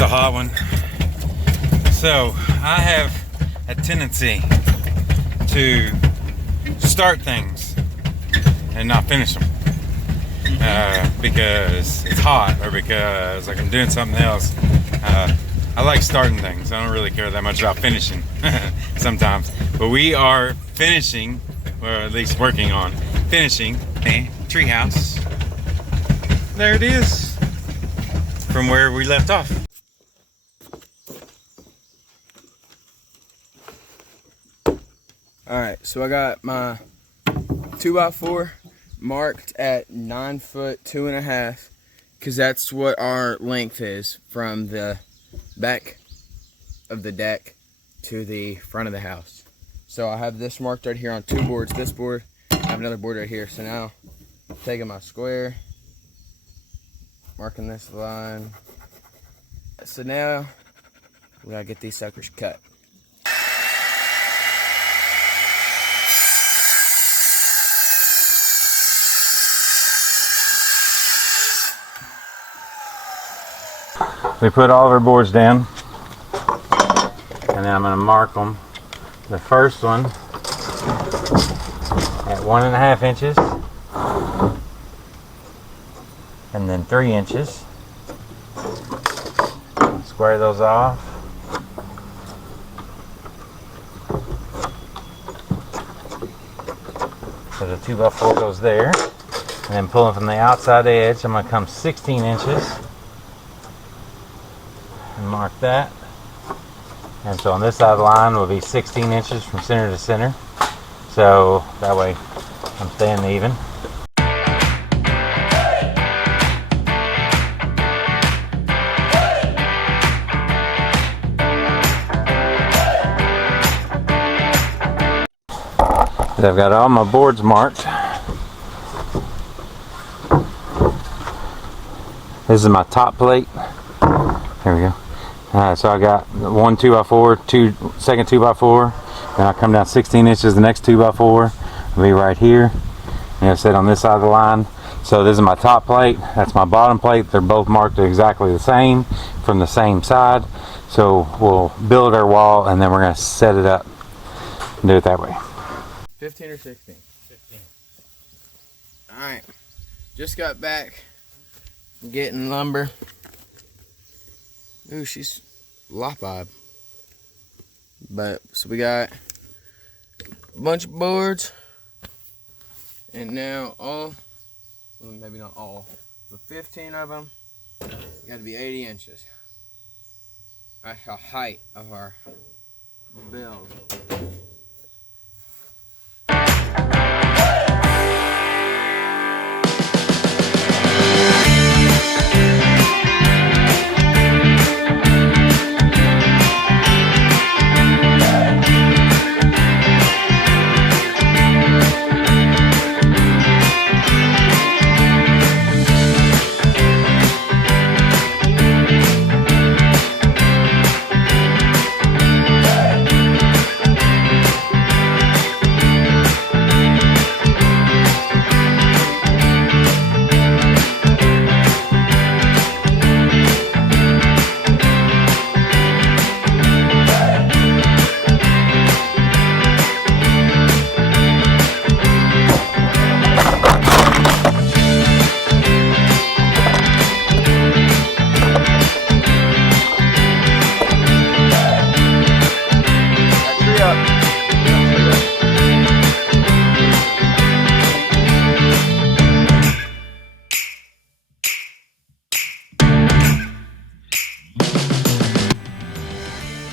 It's a hot one. So I have a tendency to start things and not finish them because it's hot or because like I'm doing something else. I like starting things. I don't really care that much about finishing sometimes. But we are finishing, or at least working on finishing a treehouse. There it is, from where we left off. Alright, so I got my 2x4 marked at 9 foot 2.5 because that's what our length is from the back of the deck to the front of the house. So I have this marked right here on 2 boards. This board, I have another board right here. So now I'm taking my square, marking this line. So now we gotta get these suckers cut. We put all of our boards down, and then I'm going to mark them. The first one at 1.5 inches, and then 3 inches. Square those off. So the 2x4 goes there, and then pulling from the outside edge, I'm going to come 16 inches. Mark that, and so on this side of the line will be 16 inches from center to center, so that way I'm staying even. I've got all my boards marked. This is my top plate. There we go. So I got one 2x4, second 2x4, then I come down 16 inches, the next 2x4 will be right here. And I said on this side of the line. So this is my top plate, that's my bottom plate. They're both marked exactly the same from the same side. So we'll build our wall and then we're going to set it up and do it that way. 15 or 16? 15. Alright, just got back from getting lumber. Ooh, she's lop-eyed. But, so we got a bunch of boards. And now all, well, maybe not all, but 15 of them got to be 80 inches. That's the height of our build.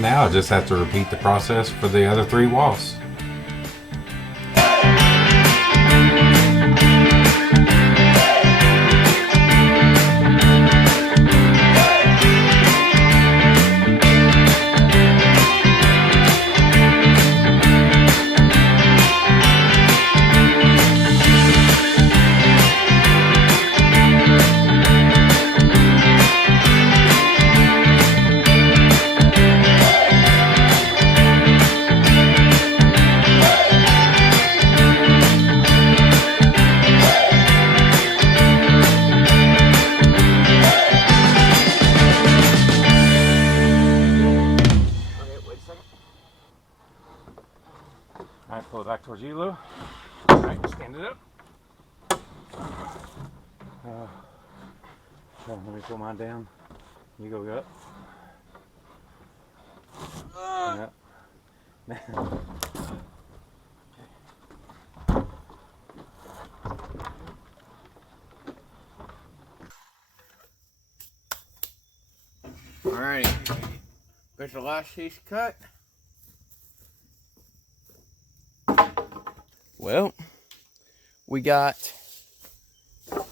Now I just have to repeat the process for the other 3 walls. Pull it back towards you, Lou. All right, stand it up. Let me pull mine down. You go up. Yep. Alrighty, there's the last piece cut. Well, we got the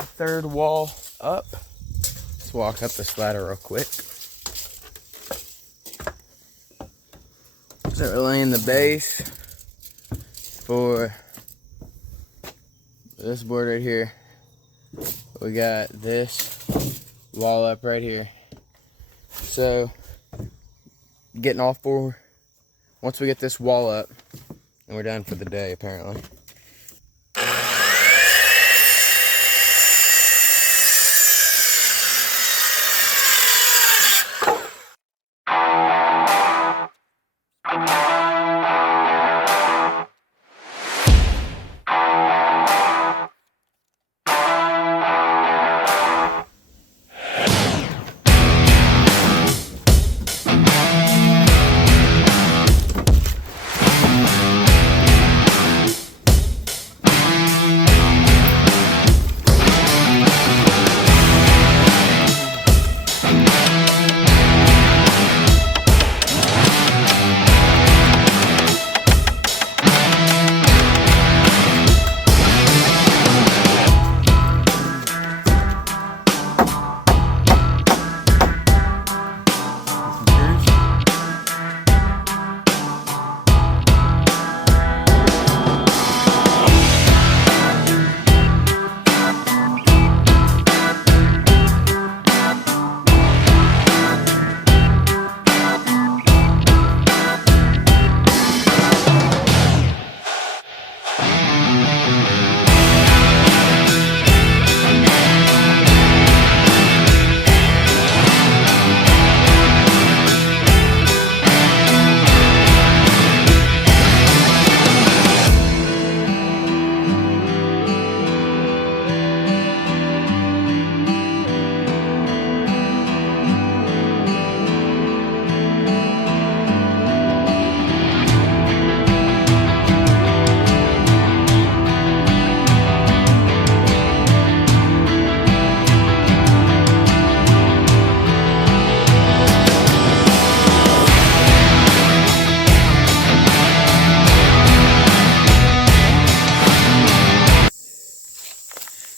third wall up. Let's walk up this ladder real quick. So we're laying the base for this board right here. We got this wall up right here. So getting all four, once we get this wall up, and we're done for the day apparently.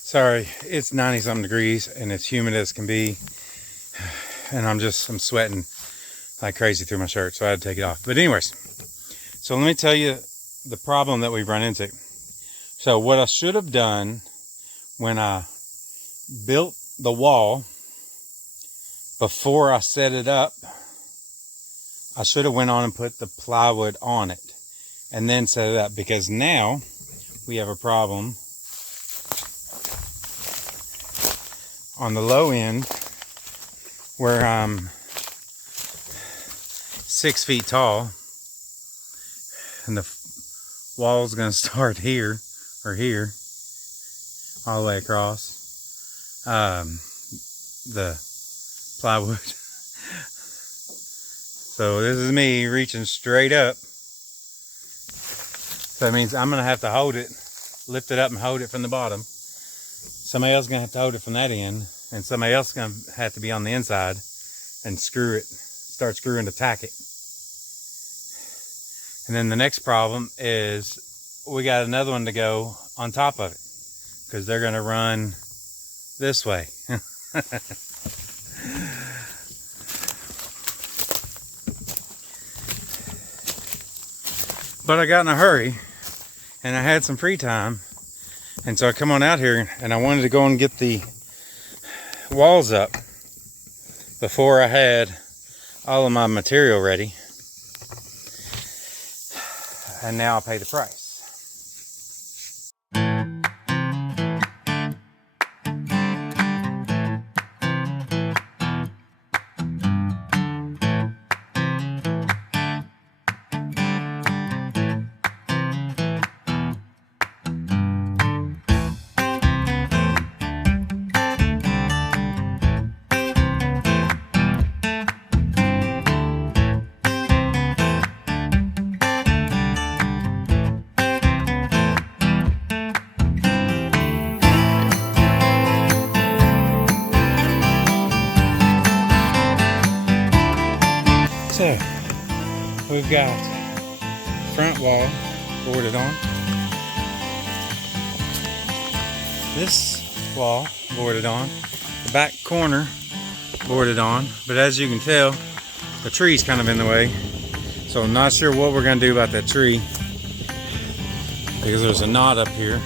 Sorry, it's 90 something degrees and it's humid as can be, and I'm sweating like crazy through my shirt, so I had to take it off. But anyways, so let me tell you the problem that we've run into. So what I should have done when I built the wall, before I set it up, I should have went on and put the plywood on it and then set it up, because now we have a problem on the low end where I'm 6 feet tall and the wall's gonna start here or here all the way across the plywood. So this is me reaching straight up. So that means I'm gonna have to hold it, lift it up and hold it from the bottom. Somebody else is gonna have to hold it from that end, and somebody else is gonna have to be on the inside and screw it, start screwing to tack it. And then the next problem is we got another one to go on top of it, because they're gonna run this way. But I got in a hurry and I had some free time, and so I come on out here and I wanted to go and get the walls up before I had all of my material ready, and now I'll pay the price. So, we've got front wall boarded on. This wall boarded on. The back corner boarded on. But as you can tell, the tree's kind of in the way. So I'm not sure what we're going to do about that tree, because there's a knot up here.